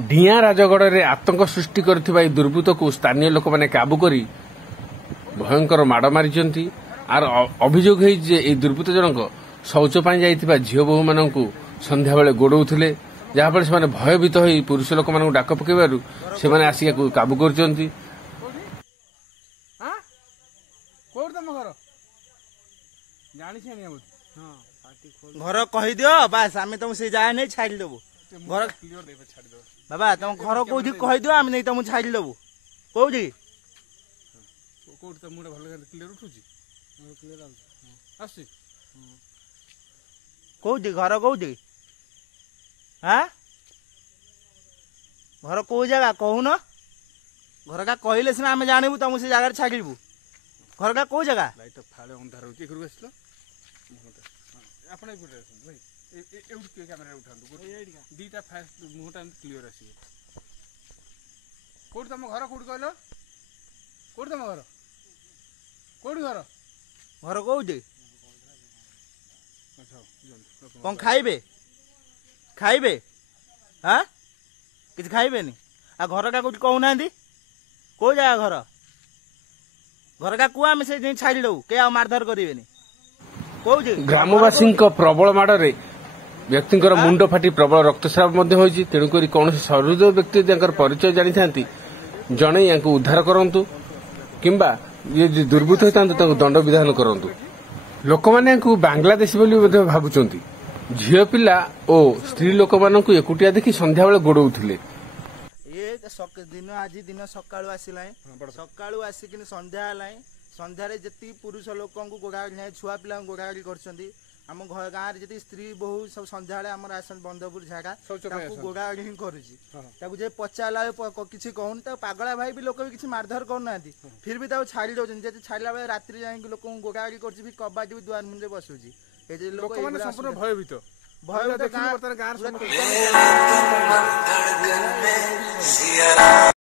ढिया राजगढ़ आतंक सृष्टि कर दुर्बृत्त को स्थानीय लोक मैंने काबू कर भयंकर माड़ मारी आर अभियोग है दुर्बृत्त जनक शौच जा झील बोहू मान संध्या बेले गोड़े जहाँफल से भयभीत हो पुरुष लोक मान डाक पकड़ से आसिक काबू कर घर कही दियो बास आम तुम से जाए नहीं छाड़ देबू घर बाबा तुम घर कौटी कही दियो आम नहीं तुम छाड़ देबू कौटी कौटी घर कौटी हाँ घर कौ जगह कहून घर का कहले सीना आम जानबू तुम से जगह छाड़बू घर का कौ जगह ଆପଣ ଏପଟେ ଆସନ୍ତୁ ଭାଇ ଏଉଠି କିଏ କ୍ୟାମେରା ଉଠାନ୍ତୁ ଦିଟା ଫାଷ୍ଟ ମୁହଁଟା ଏମିତି କ୍ଲିୟର ଆସିବ କୋଉଠି ତମ ଘର କୋଉଠି କହିଲ କୋଉଠି ତମ ଘର କୋଉଠି ଘର घर कौटी कौन खाइबे खाइबे हाँ किसी खाइबेनी आ घर का कौटी कहूना कौ जगह घर का कुआ में से छाड़ी दऊ के आ मारधर करेनि ग्रामवासी प्रबल माड़े व्यक्ति मुंड फाटी प्रबल रक्तस्राव तेणुक कौन सहृदय व्यक्ति परिचय जानी था जड़े या उद्धार करूँ कि ये दुर्बृत्त होता दंड विधान करूँ लोक मैंने बांग्लादेशी भावुं झील पिला और स्त्री लोक मान एकुटिया देखी संध्या बेले गोड़े दिन आज दिन सका सका आसिक संध्या संध्यारे जी पुरुष लोक गोड़ाड़ी छुआ पिला गोड़ाड़ी करम गाँव में जी स्त्री बहु सब संध्या आम आसन बंधपुर झाड़ा गोड़ाड़ी ही कर पचारा किसी कहून पागला भाई भी लोक भी किसी मारधर करना फिर भी छाड़ी दौरान छाड़ा बेले रात्रि जा लोक गोड़ाड़ी कर कबाड़ी भी दुआर मुझे बसुची भयभीत भयभीत